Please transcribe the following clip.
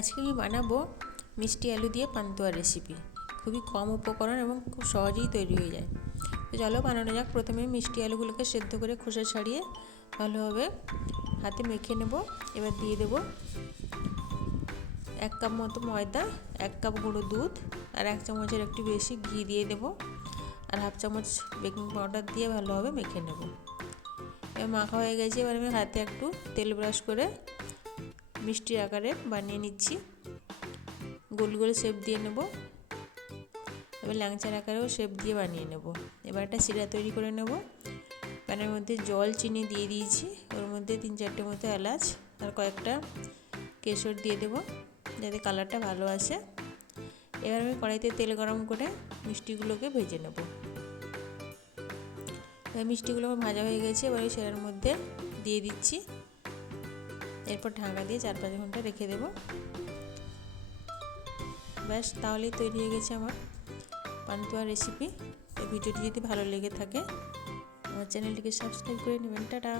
আজকে আমি বানাবো মিষ্টি আলু দিয়ে পান্তুয়া রেসিপি। খুবই কম উপকরণ এবং খুব সহজেই তৈরি হয়ে যায়। তো চলো বানানো যাক। প্রথমে মিষ্টি আলুগুলোকে সেদ্ধ করে খোসা ছাড়িয়ে ভালোভাবে হাতে মেখে নেব। এবার দিয়ে দেব 1 কাপ মতো ময়দা, 1 কাপ গুঁড়ো দুধ আর 1 চামচের একটু বেশি ঘি দিয়ে দেব আর 1/2 চামচ বেকিং পাউডার দিয়ে ভালোভাবে মেখে নেব। এবার মাখা হয়ে গেছে। এবার আমি হাতে একটু তেল ব্রাশ করে মিষ্টির আকারে বানিয়ে নিচ্ছি। গোল গোল শেপ দিয়ে নেব। এবার ল্যাংচার আকারেও শেপ দিয়ে বানিয়ে নেব। এবার একটা শিরা তৈরি করে নেব। প্যানের মধ্যে জল চিনি দিয়ে দিয়েছি। ওর মধ্যে 3-4টে মতো এলাচ আর কয়েকটা কেশর দিয়ে দেব যাতে কালারটা ভালো আসে। এবার আমি কড়াইতে তেল গরম করে মিষ্টিগুলোকে ভেজে নেব। এবার মিষ্টিগুলো ভাজা হয়ে গেছে। এবার এই শিরার মধ্যে দিয়ে দিচ্ছি। এরপর ঢাকা দিয়ে 4-5 ঘন্টা রেখে দেব। ব্যাস, তাহলেই তৈরি হয়ে গেছে আমার পান্তুয়া রেসিপি। এই ভিডিওটি যদি ভালো লেগে থাকে আমার চ্যানেলটিকে সাবস্ক্রাইব করে নেবেন। টাটা।